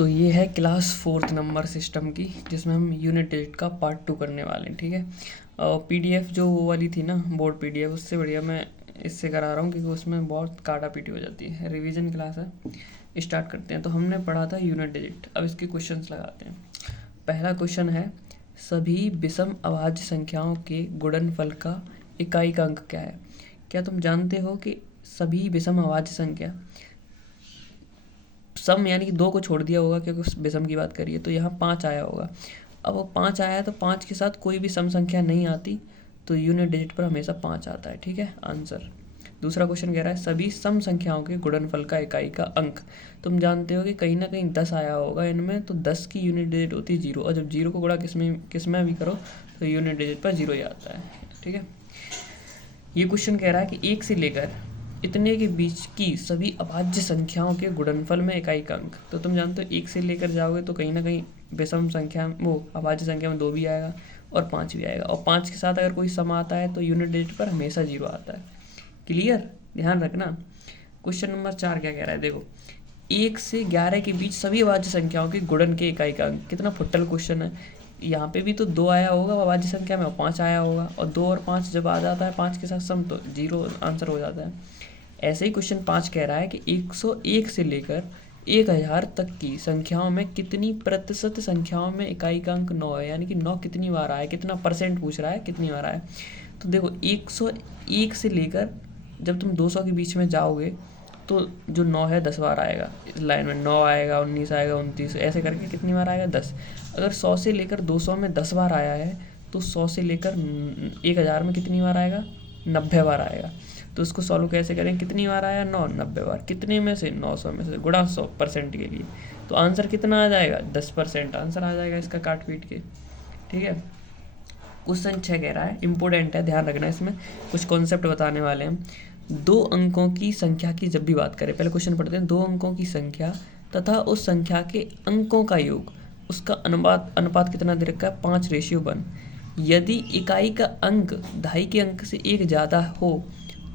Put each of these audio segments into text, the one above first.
तो ये है क्लास 4th नंबर सिस्टम की, जिसमें हम यूनिट डिजिट का पार्ट 2 करने वाले हैं। ठीक है, पीडीएफ जो वो वाली थी ना, बोर्ड पीडीएफ, उससे बढ़िया मैं इससे करा रहा हूँ क्योंकि उसमें बहुत काटा पीटी हो जाती है। रिवीजन क्लास है, स्टार्ट करते हैं। तो हमने पढ़ा था यूनिट डिजिट, अब इसके क्वेश्चंस लगाते हैं। पहला क्वेश्चन है, सभी विषम अभाज्य संख्याओं के गुणनफल का इकाई का अंक क्या है? क्या तुम जानते हो कि सभी विषम अभाज्य संख्या, सम यानी कि 2 को छोड़ दिया होगा क्योंकि विषम की बात करिए, तो यहाँ 5 आया होगा। अब वो 5 आया है तो 5 के साथ कोई भी सम संख्या नहीं आती, तो यूनिट डिजिट पर हमेशा 5 आता है। ठीक है, आंसर। दूसरा क्वेश्चन कह रहा है, सभी सम संख्याओं के गुणनफल का इकाई का अंक। तुम जानते हो कि कहीं ना कहीं 10 आया होगा इनमें, तो 10 की यूनिट डिजिट होती है 0, और जब 0 को गुणा किसमें भी करो तो यूनिट डिजिट पर 0 ही आता है। ठीक है, ये क्वेश्चन कह रहा है कि 1 से लेकर इतने के बीच की सभी अभाज्य संख्याओं के गुणनफल में इकाई का अंक। तो तुम जानते हो 1 से लेकर जाओगे तो कहीं ना कहीं विषम संख्या, वो अभाज्य संख्या में 2 भी आएगा और 5 भी आएगा, और 5 के साथ अगर कोई सम आता है तो यूनिट डिजिट पर हमेशा 0 आता है। क्लियर, ध्यान रखना। क्वेश्चन नंबर 4 क्या कह रहा है, देखो, 1 से 11 के बीच सभी अभाज्य संख्याओं के गुणन के इकाई का अंक। कितना फुट्टल क्वेश्चन है। यहाँ पे भी तो 2 आया होगा अभाज्य संख्या में, और 5 आया होगा, और 2 और 5 जब आ जाता है 5 के साथ सम तो 0 आंसर हो जाता है। ऐसे ही क्वेश्चन 5 कह रहा है कि 101 से लेकर 1000 तक की संख्याओं में कितनी प्रतिशत संख्याओं में इकाई का अंक 9 है, यानी कि 9 कितनी बार आया, कितना परसेंट पूछ रहा है, कितनी बार आया। तो देखो 101 से लेकर जब तुम 200 के बीच में जाओगे तो जो 9 है 10 बार आएगा। इस लाइन में 9 आएगा, 19 आएगा, 29, ऐसे करके कितनी बार आएगा, 10। अगर 100 से लेकर 200 में 10 बार आया है तो 100 से लेकर 1000 में कितनी बार आएगा, 90 बार आएगा। तो इसको सॉल्व कैसे करें, कितनी बार आया, 9, 90 बार। कितने में से, 900 में से, गुणा 100% के लिए, तो आंसर कितना आ जाएगा, 10% आंसर आ जाएगा इसका काट पीट के। ठीक है, क्वेश्चन 6 कह रहा है, इंपॉर्टेंट है, ध्यान रखना, इसमें कुछ कॉन्सेप्ट बताने वाले हैं। 2 अंकों की संख्या की जब भी बात करें, पहले क्वेश्चन पढ़ते हैं। 2 अंकों की संख्या तथा उस संख्या के अंकों का योग, उसका अनुपात कितना दे रखा है, 5:1। यदि इकाई का अंक दहाई के अंक से 1 ज़्यादा हो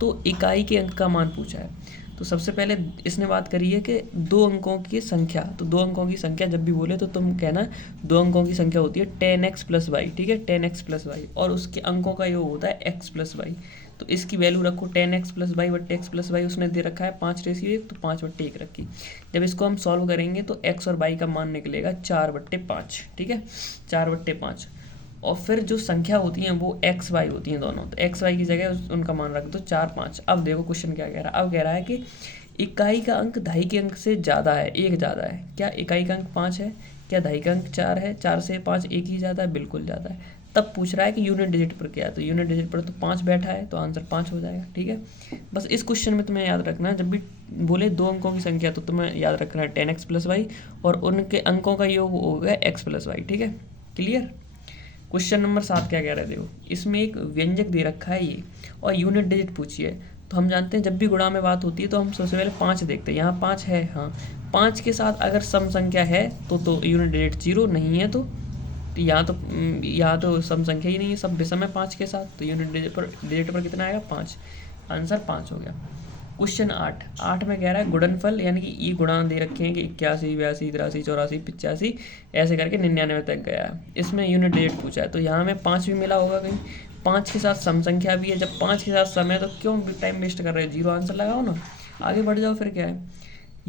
तो इकाई के अंक का मान पूछा है। तो सबसे पहले इसने बात करी है कि 2 अंकों की संख्या, तो 2 अंकों की संख्या जब भी बोले तो तुम कहना 2 अंकों की संख्या होती है 10x + y। ठीक है, 10x + y, और उसके अंकों का योग होता है x + y। तो इसकी वैल्यू रखो 10x + y बट्टे x + y, उसने दे रखा है 5:1, तो 5/1 रखी। जब इसको हम सॉल्व करेंगे तो x और y का मान निकलेगा 4/5। ठीक है, 4/5, और फिर जो संख्या होती हैं वो एक्स वाई होती हैं दोनों, तो एक्स वाई की जगह उनका मान रख दो 4, 5। अब देखो क्वेश्चन क्या कह रहा है, अब कह रहा है कि इकाई का अंक दहाई के अंक से ज़्यादा है, 1 ज़्यादा है। क्या इकाई का अंक 5 है, क्या दहाई का अंक 4 है, 4 से 5 1 ही ज़्यादा है, बिल्कुल ज़्यादा है। तब पूछ रहा है कि यूनिट डिजिट पर क्या है, तो यूनिट डिजिट पर तो 5 बैठा है, तो आंसर 5 हो जाएगा। ठीक है, बस इस क्वेश्चन में तुम्हें याद रखना है, जब भी बोले 2 अंकों की संख्या तो तुम्हें याद रखना है 10x + y, और उनके अंकों का योग हो गया x + y। ठीक है, क्लियर। क्वेश्चन नंबर 7 क्या कह रहे हैं, देखो, इसमें एक व्यंजक दे रखा है ये, और यूनिट डिजिट पूछी है। तो हम जानते हैं जब भी गुणा में बात होती है तो हम सबसे पहले 5 देखते हैं। यहाँ 5 है, हाँ, 5 के साथ अगर सम संख्या है तो यूनिट डिजिट 0, नहीं है तो यहाँ तो सम संख्या ही नहीं है, सब विषम है 5 के साथ, तो यूनिट डिजिट पर कितना आएगा, 5। आंसर 5 हो गया। क्वेश्चन 8 में कह रहा है गुणनफल, यानी कि ये गुणा दे रखे हैं कि 81, 82, 83, 84, 85, ऐसे करके 99 तक गया है। इसमें यूनिट डिजिट पूछा है, तो यहाँ में 5 भी मिला होगा कहीं, 5 के साथ सम संख्या भी है। जब 5 के साथ सम है तो क्यों टाइम वेस्ट कर रहे हो, 0 आंसर लगाओ ना, आगे बढ़ जाओ। फिर क्या है,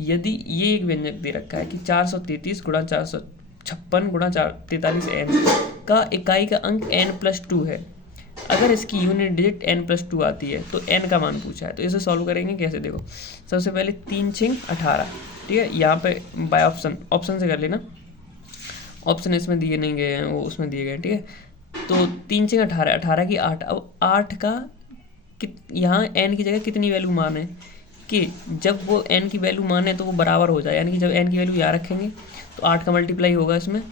यदि ये एक व्यंजक दे रखा है कि 433 × 456 × 43 n का इकाई का अंक n+2 है, अगर इसकी यूनिट डिजिट n+2 आती है तो n का मान पूछा है। तो इसे सॉल्व करेंगे कैसे, देखो, सबसे पहले 3 × 18। ठीक है, यहाँ पे बाय ऑप्शन से कर लेना, ऑप्शन इसमें दिए नहीं गए हैं, वो उसमें दिए गए। ठीक है, तो 3 × 18, 18 की 8। अब 8 का यहाँ n की जगह कितनी वैल्यू माने, कि जब वो n की वैल्यू माने तो वो बराबर हो जाए, यानी कि जब n की वैल्यू यहाँ रखेंगे तो 8 का मल्टीप्लाई होगा इसमें,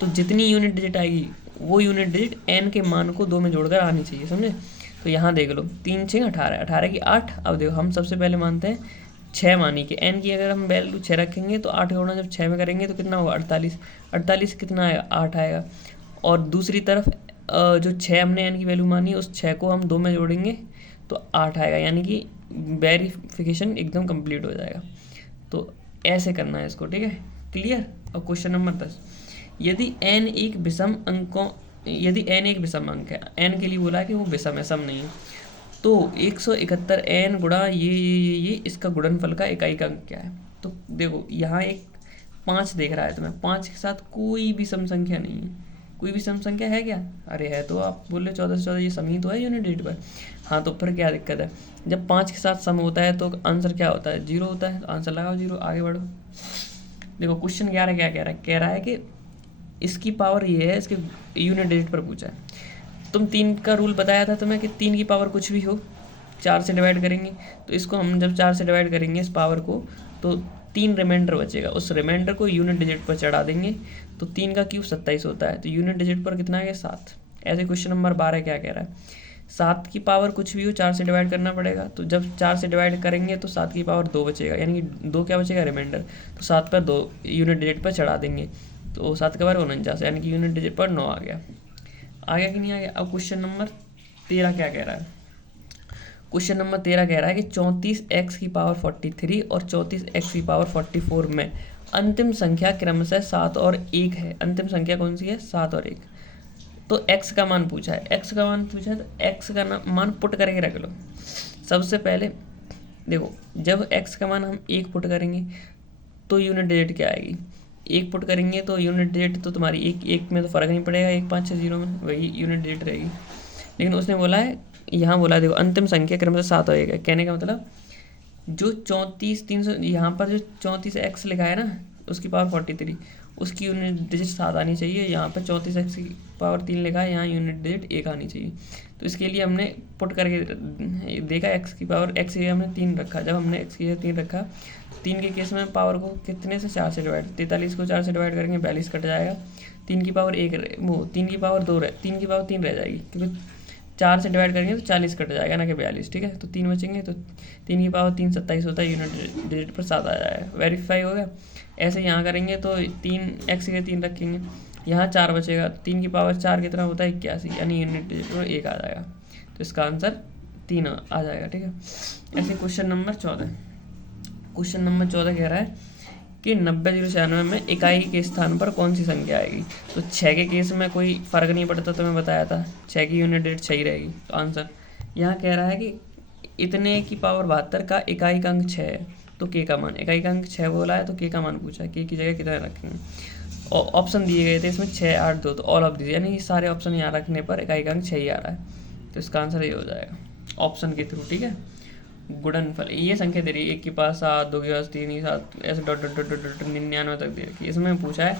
तो जितनी यूनिट डिजिट आएगी वो यूनिट डिजिट n के मान को 2 में जोड़कर आनी चाहिए, समझे। तो यहाँ देख लो, 3 × 18, 18 की 8। अब देखो हम सबसे पहले मानते हैं 6 मानी कि n की अगर हम वैल्यू 6 रखेंगे तो 8 गुणा जब 6 में करेंगे तो कितना होगा, 48। 48 कितना आएगा, 8 आएगा। और दूसरी तरफ जो 6 हमने n की वैल्यू मानी, उस 6 को हम 2 में जोड़ेंगे तो 8 आएगा, यानी कि वेरिफिकेशन एकदम कंप्लीट हो जाएगा। तो ऐसे करना है इसको। ठीक है, क्लियर। और क्वेश्चन नंबर 10, यदि n एक विषम अंक है, n के लिए बोला है कि वो विषम है, सम नहीं है, तो 171 n गुणा ये इसका गुणनफल का इकाई का अंक क्या है। तो देखो यहाँ एक 5 देख रहा है तुम्हें, 5 के साथ कोई भी सम संख्या नहीं है, कोई भी सम संख्या है क्या? अरे है, तो आप बोल रहे 14 से 14 ये सम ही तो है यूनिट डिजिट पर। हाँ, तो फिर क्या दिक्कत है? जब 5 के साथ सम होता है तो आंसर क्या होता है? 0 होता है। आंसर लगाओ 0, आगे बढ़ो। देखो क्वेश्चन 11 क्या कह रहा है? कह रहा है कि इसकी पावर ये है, इसके यूनिट डिजिट पर पूछा है। तुम 3 का रूल बताया था तुम्हें कि 3 की पावर कुछ भी हो 4 से डिवाइड करेंगे, तो इसको हम जब 4 से डिवाइड करेंगे इस पावर को, तो 3 रिमाइंडर बचेगा, उस रिमाइंडर को यूनिट डिजिट पर चढ़ा देंगे, तो 3 का क्यूब 27 होता है, तो यूनिट डिजिट पर कितना आ गया? 7। ऐसे क्वेश्चन नंबर 12 क्या कह रहा है? 7 की पावर कुछ भी हो 4 से डिवाइड करना पड़ेगा, तो जब 4 से डिवाइड करेंगे तो 7 की पावर 2 बचेगा, यानी कि 2 क्या बचेगा? रिमाइंडर। तो 7 पर 2 यूनिट डिजिट पर चढ़ा देंगे, तो 7 के बार 49, यानी कि यूनिट डिजिट पर 9 आ गया कि नहीं आ गया? अब क्वेश्चन नंबर 13 क्या कह रहा है? क्वेश्चन नंबर 13 कह रहा है कि 34x की पावर 43 और 34x की पावर 44 में अंतिम संख्या क्रमशः 7 और 1 है। अंतिम संख्या कौन सी है? 7 और 1। तो x का मान पूछा है, x का मान पूछा है, तो x का मान पुट करके रख लो। सबसे पहले देखो, जब x का मान हम 1 पुट करेंगे तो यूनिट डिजिट क्या आएगी? 1 पुट करेंगे तो यूनिट डिजिट तो तुम्हारी एक में तो फर्क नहीं पड़ेगा, 1 5 6 0 में वही यूनिट डिजिट रहेगी। लेकिन उसने बोला है, यहाँ बोला देखो अंतिम संख्या क्रमशः 7 और 1 है। कहने का मतलब जो 34 यहाँ पर जो 34x लिखा है ना, उसकी पावर 43, उसकी यूनिट डिजिट 7 आनी चाहिए। यहाँ पर 34x की पावर 3 लिखा है, यहाँ यूनिट डिजिट 1 आनी चाहिए। तो इसके लिए हमने पुट करके देखा, x की पावर x की हमने 3 रखा। जब हमने x की 3 रखा, 3 के केस में पावर को कितने से 4 से डिवाइड, 43 को 4 से डिवाइड करेंगे 42 कट जाएगा। 3 की पावर 1 वो 3 की पावर 2 3 की पावर 3 रह जाएगी, क्योंकि 4 से डिवाइड करेंगे तो 40 कट जाएगा ना कि 42। ठीक है, तो 3 बचेंगे, तो 3 की पावर 3 27 होता है, यूनिट डिजिट पर 7 आ जाएगा। वेरीफाई हो गया। ऐसे यहाँ करेंगे तो 3x के 3 रखेंगे, यहाँ 4 बचेगा, 3 की पावर 4 कितना होता है? 81, यानी यूनिट डिजिट पर 1 आ जाएगा। तो इसका आंसर 3 आ जाएगा। ठीक है, ऐसे क्वेश्चन नंबर 14। क्वेश्चन नंबर 14 कह रहा है कि 90,096 में इकाई के स्थान पर कौन सी संख्या आएगी? तो 6 के केस में कोई फ़र्क नहीं पड़ता, तो मैं बताया था 6 की यूनिट डिजिट 6 ही रहेगी। तो आंसर यहाँ कह रहा है कि इतने की पावर 72 का इकाई का अंक 6 है, तो के का मान, इकाई का अंक 6 बोला है तो के का मान पूछा है, के की जगह कितना रखेंगे। और ऑप्शन दिए गए थे इसमें 6 8 2, तो ऑल ऑफ दीजिए, यानी सारे ऑप्शन यहाँ रखने पर इकाई का अंक 6 ही आ रहा है। तो इसका आंसर ये हो जाएगा ऑप्शन के थ्रू। ठीक है, गुणनफल ये संख्या दे रही है, 1 के पास 7, 2 के पास 3, 7, ऐसे डॉट डॉट डॉट डॉट 99 तक दे रखी है। इसमें पूछा है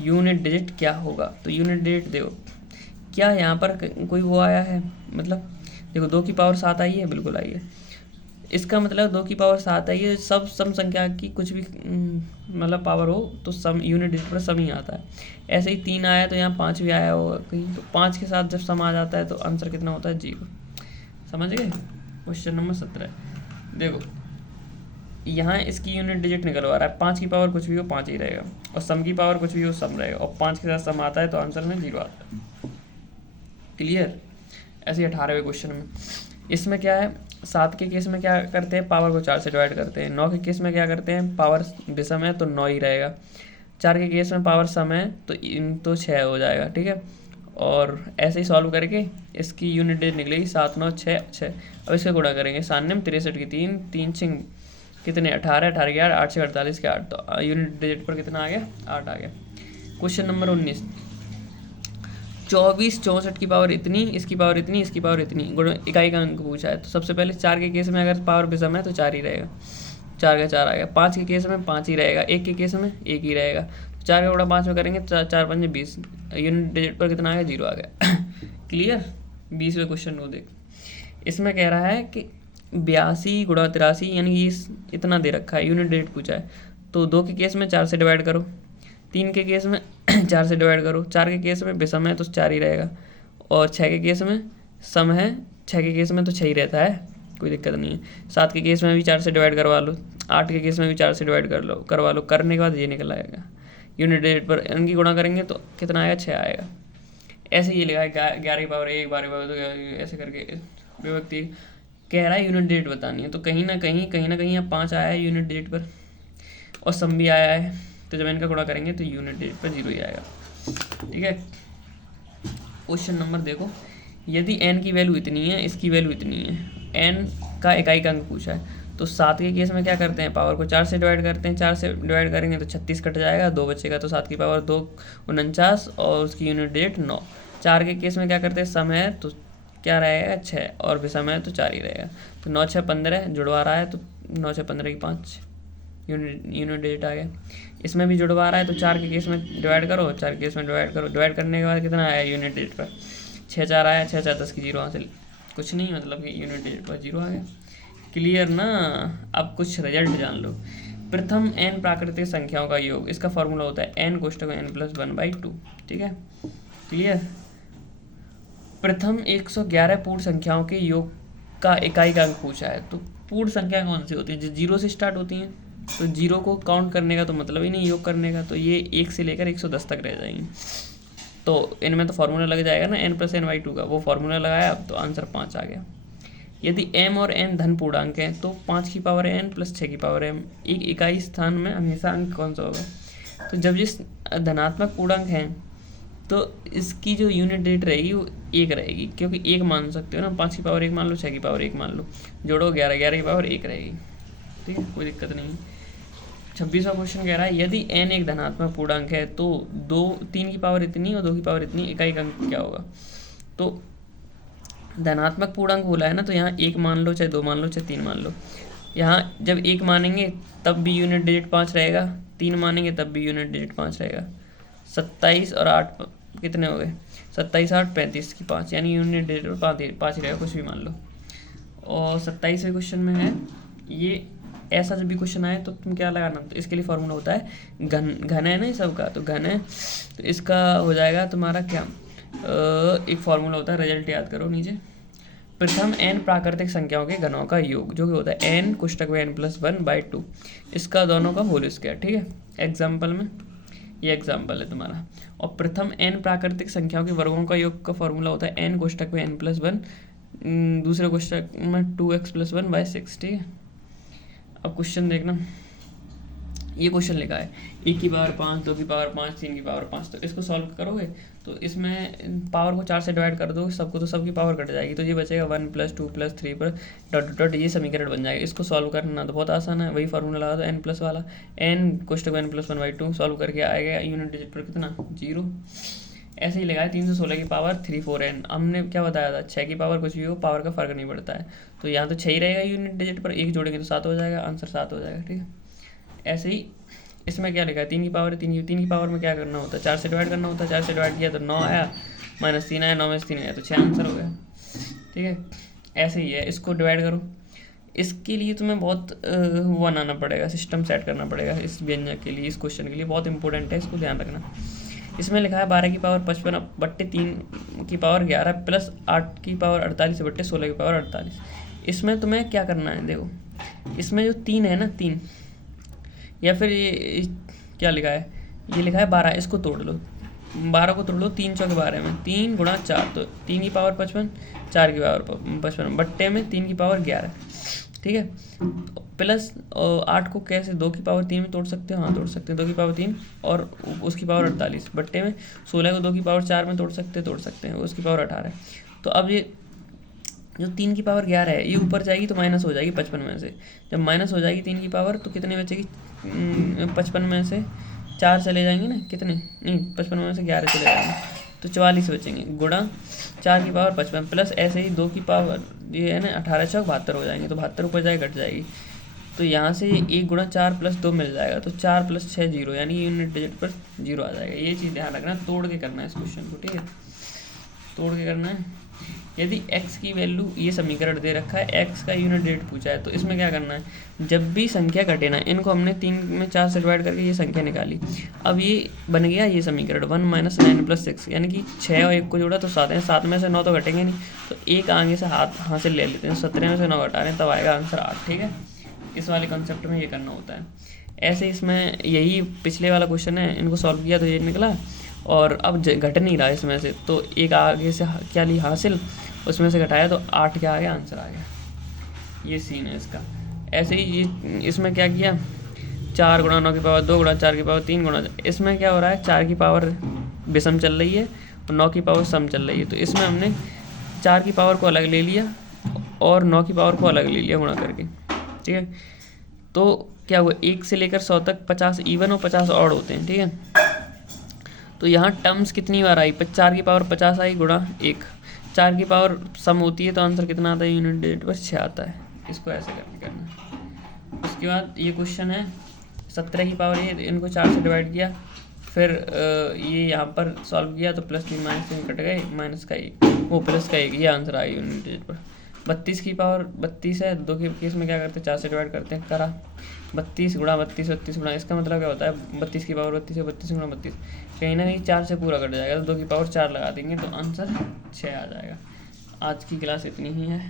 यूनिट डिजिट क्या होगा, तो यूनिट डिजिट देखो क्या यहाँ पर कोई वो आया है, मतलब देखो 2 की पावर 7 आई है, बिल्कुल आई है। इसका मतलब 2 की पावर 7 आई है, सब सम संख्या की कुछ भी मतलब पावर हो तो सम यूनिट डिजिट पर सम ही आता है। ऐसे ही 3 आया तो यहाँ 5 भी आया होगा कहीं, तो 5 के साथ जब सम आ जाता है तो आंसर कितना होता है? 0। समझ गए? क्वेश्चन नंबर 17 देखो, यहाँ इसकी यूनिट डिजिट निकलवा रहा है, 5 की पावर कुछ भी हो 5 ही रहेगा, और सम की पावर कुछ भी हो सम रहेगा, और 5 के साथ सम आता है तो आंसर में 0 आता है। क्लियर? ऐसे 18वें क्वेश्चन में इसमें क्या है, 7 के केस में क्या करते हैं? पावर को 4 से डिवाइड करते हैं। 9 के केस में क्या करते हैं? पावर विषम है तो 9 ही रहेगा। 4 के केस में पावर सम है तो 6 हो जाएगा। ठीक है, और ऐसे ही सॉल्व करके इसकी यूनिट डिजिट निकलेगी 7 9 6 6। अब इसका गुणा करेंगे, 93 की 3 3 6 कितने 18 18 के 8 8 से 48 के 8, तो यूनिट डिजिट पर कितना आ गया? 8 आ गया। क्वेश्चन नंबर 19, 24 64 की पावर इतनी, इसकी पावर इतनी, इसकी पावर इतनी, गुण इकाई का अंक पूछा है। तो सबसे पहले 4 के केस में अगर पावर विषम है तो 4 ही रहेगा, 4 का 4 आएगा। 5 के केस में 5 ही रहेगा, 1 के केस में 1 ही रहेगा। 4 का गुणा 5 में करेंगे 4 5 20, यूनिट डिजिट पर कितना आएगा? 0 आ गया। क्लियर? 20वें क्वेश्चन को देख, इसमें कह रहा है कि 82 गुणा 83, यानी कि इतना दे रखा है, यूनिट डिजिट पूछा है। तो 2 के केस में 4 से डिवाइड करो, 3 के केस में 4 से डिवाइड करो, 4 के केस में विषम है तो 4 ही रहेगा, और 6 के केस में सम है, 6 के केस में तो 6 ही रहता है, कोई दिक्कत नहीं है। 7 के केस में भी 4 से डिवाइड करवा लो, 8 के केस में भी 4 से डिवाइड करवा लो, करने के बाद ये निकल आएगा। यूनिट डिजिट पर इनकी गुणा करेंगे तो कितना आएगा? 6 आएगा। ऐसे ये लिखा है 11 की पावर 1 12 की पावर 2, ऐसे करके विभक्ति कह रहा है यूनिट डिजिट बतानी है। तो कहीं ना कहीं यहाँ 5 आया है यूनिट डिजिट पर, और सम भी आया है, तो जब इनका गुणा करेंगे तो यूनिट डिजिट पर 0 ही आएगा। ठीक है, क्वेश्चन नंबर देखो, यदि n की वैल्यू इतनी है, इसकी वैल्यू इतनी है, n का इकाई का अंक पूछा है, तो 7 के केस में क्या करते हैं, पावर को 4 से डिवाइड करते हैं। 4 से डिवाइड करेंगे तो 36 कट जाएगा, 2 बचेगा, तो 7 की पावर 2 49 और उसकी यूनिट डिजिट 9। 4 के केस में क्या करते हैं, सम है तो क्या रहेगा 6 और विषम है तो 4 ही रहेगा। तो 9 6 15 जुड़वा रहा है तो 9 6 15 की 5 यूनिट डिजिट आ गया। इसमें भी जुड़वा रहा है तो 4 के केस में डिवाइड करो, 4 के केस में डिवाइड करो, डिवाइड करने के बाद कितना आया यूनिट डिजिट पर 6 4 आया, 6 4 10 की 0 हासिल, कुछ नहीं, मतलब कि यूनिट डिजिट पर 0 आ गया। क्लियर ना। अब कुछ रिजल्ट जान लो। प्रथम n प्राकृतिक संख्याओं का योग, इसका फॉर्मूला होता है n कोष्टक n प्लस 1/2। ठीक है, क्लियर। प्रथम 111 पूर्ण संख्याओं के योग का इकाई का अंक पूछा है, तो पूर्ण संख्या कौन सी होती है, जो 0 से स्टार्ट होती हैं, तो 0 को काउंट करने का तो मतलब ही नहीं योग करने का, तो ये 1 से लेकर 110 तक रह जाएंगी। तो इनमें तो फार्मूला लग जाएगा ना n प्लस n/2 का, वो फार्मूला लगाया, अब तो आंसर 5 आ गया। यदि m और n धन पूर्णांक हैं तो 5 की पावर n प्लस 6 की पावर m एक इकाई स्थान में हमेशा अंक कौन सा होगा, तो जब जिस धनात्मक पूर्णांक हैं तो इसकी जो यूनिट डिजिट रहेगी वो 1 रहेगी, क्योंकि 1 मान सकते हो ना, 5 की पावर 1 मान लो, 6 की पावर 1 मान लो, जोड़ो 11, 11 की पावर 1 रहेगी। ठीक है, कोई दिक्कत नहीं। 26वां क्वेश्चन कह रहा है, यदि n एक धनात्मक पूर्णांक है तो 3 की पावर इतनी और 2 की पावर इतनी इकाई का अंक क्या होगा। तो धनात्मक पूर्णांक बोला है ना, तो यहाँ 1 मान लो, चाहे 2 मान लो, चाहे 3 मान लो। यहाँ जब 1 मानेंगे तब भी यूनिट डिजिट 5 रहेगा, 3 मानेंगे तब भी यूनिट डिजिट 5 रहेगा। 27 और 8 कितने हो गए, 27 8 35 की 5, यानी यूनिट डिजिट 5 ही रहेगा, कुछ भी मान लो। और 27वें क्वेश्चन में है ये, ऐसा जब भी क्वेश्चन आए तो तुम क्या लगाना, तो इसके लिए फॉर्मूला होता है घन है ना ये सबका, तो घन है तो इसका हो जाएगा तुम्हारा क्या, एक फॉर्मूला होता है, रिजल्ट याद करो नीचे। प्रथम n प्राकृतिक संख्याओं के घनों का योग, जो कि होता है n कोष्टक में n प्लस 1/2, इसका दोनों का होल स्क्वायर। ठीक है, एग्जाम्पल में ये एग्जाम्पल है तुम्हारा। और प्रथम n प्राकृतिक संख्याओं के वर्गों का योग का फॉर्मूला होता है n कोष्टक में n प्लस 1, दूसरे कोष्टक में 2x प्लस 1/6। ठीक है, अब क्वेश्चन देखना, ये क्वेश्चन लिखा है 1 की पावर 5, 2 की पावर 5, 3 की पावर 5, तो इसको सॉल्व करोगे तो इसमें पावर को 4 से डिवाइड कर दो सबको, तो सबकी पावर कट जाएगी, तो ये बचेगा 1 + 2 + 3 पर डॉट डॉट, ये समीकरण बन जाएगा। इसको सॉल्व करना तो बहुत आसान है, वही फार्मूला लगा दो n प्लस वाला, n कोष्टक n प्लस 1/2 सॉल्व करके आएगा यूनिट डिजिट पर कितना 0। ऐसे ही लगाया 316 की पावर 34n, हमने क्या बताया था 6 की पावर कुछ भी हो, पावर का फर्क नहीं पड़ता है, तो यहाँ तो 6 ही रहेगा यूनिट डिजिट पर, 1 जोड़ेंगे तो 7 हो जाएगा, आंसर 7 हो जाएगा। ठीक है, ऐसे ही इसमें क्या लिखा है 3 की पावर 3 की पावर में क्या करना होता है, 4 से डिवाइड करना होता है, 4 से डिवाइड किया तो 9 आया, -3 आया, 9 में से 3 आया तो 6 आंसर हो गया। ठीक है, ऐसे ही है, इसको डिवाइड करो। इसके लिए तुम्हें बहुत वो बनाना पड़ेगा, सिस्टम सेट करना पड़ेगा इस व्यंजक के लिए, इस क्वेश्चन के लिए बहुत इंपॉर्टेंट है, इसको ध्यान रखना। इसमें लिखा है 12 की पावर 55/3 की पावर 11 प्लस 8 की पावर 48/16 की पावर 48। इसमें तुम्हें क्या करना है, देखो इसमें जो 3 है ना, 3 या फिर ये क्या लिखा है, ये लिखा है 12, इसको तोड़ लो, 12 को तोड़ लो, 3 चौके 12 में 3 × 4, तो 3 की पावर 55, 4 की पावर 55 बट्टे में 3 की पावर 11। ठीक है, प्लस 8 को कैसे 2 की पावर 3 में तोड़ सकते हो, हाँ तोड़ सकते हैं, 2 की पावर 3 और उसकी पावर 48 बट्टे में 16 को 2 की पावर 4 में तोड़ सकते हैं, उसकी पावर 18। तो अब ये जो 3 की पावर 11 है ये ऊपर जाएगी तो माइनस हो जाएगी 55 में से, जब माइनस हो जाएगी 3 की पावर तो कितने बचेगी, 55 में से 4 चले जाएंगे ना, कितने नहीं 55 में से 11 चले जाएंगे तो 44 बचेंगे, गुणा 4 की पावर 55 प्लस ऐसे ही 2 की पावर ये है ना 18 × 72 हो जाएंगे, तो 72 ऊपर जाएगी घट जाएगी, तो यहाँ से 1 × 4 + 2 मिल जाएगा, तो 4 + 6 0, यानी यूनिट डिजिट पर 0 आ जाएगा। ये चीज़ ध्यान रखना, तोड़ के करना है इस क्वेश्चन को। ठीक है, तोड़ के करना है। यदि x की वैल्यू, ये समीकरण दे रखा है, x का यूनिट डिजिट पूछा है, तो इसमें क्या करना है, जब भी संख्या घटे ना, इनको हमने 3 में 4 से डिवाइड करके ये संख्या निकाली, अब ये बन गया ये समीकरण 1 - 9 + 6, यानी कि 6 और 1 को जोड़ा तो 7 है, 7 में से 9 तो घटेंगे नहीं, तो एक आगे से हाथ से ले लेते हैं, 17 में से 9 घटा रहे हैं, तब आएगा आंसर 8। ठीक है, इस वाले कॉन्सेप्ट में ये करना होता है। ऐसे इसमें यही पिछले वाला क्वेश्चन है, इनको सॉल्व किया तो ये निकला, और अब घट नहीं रहा इसमें से, तो एक आगे से क्या ली हासिल, उसमें से घटाया तो 8 क्या आ गया, आंसर आ गया। ये सीन है इसका। ऐसे ही ये इसमें क्या किया, 4 गुणा 9 की पावर 2 गुणा 4 की पावर 3 गुणा, इसमें क्या हो रहा है 4 की पावर विषम चल रही है और 9 की पावर सम चल रही है। तो इसमें हमने 4 की पावर को अलग ले लिया और 9 की पावर को अलग ले लिया गुणा करके, ठीक है। तो क्या हुआ 1 से लेकर 100 तक 50 इवन और 50 ऑड होते हैं, ठीक है। तो यहाँ टर्म्स कितनी बार आई, 4 की पावर 50 आई गुणा 1, 4 की पावर सम होती है तो आंसर कितना आता है यूनिट डिजिट पर 6 आता है। इसको ऐसे करके करना। उसके बाद ये क्वेश्चन है 17 की पावर ये, इनको 4 से डिवाइड किया, फिर ये यहाँ पर सॉल्व किया तो +3 -3 कट गए, माइनस का 1 वो प्लस का 1, ये आंसर आया यूनिट डिजिट पर। 32 की पावर 32 है, 2 के केस में क्या करते हैं 4 से डिवाइड करते हैं, करा 32 गुणा 32 32 गुणा, इसका मतलब क्या होता है 32 की पावर 32 है, 32 गुणा 32, कहीं ना कहीं 4 से पूरा कट जाएगा तो 2 की पावर 4 लगा देंगे तो आंसर 6 आ जाएगा। आज की क्लास इतनी ही है।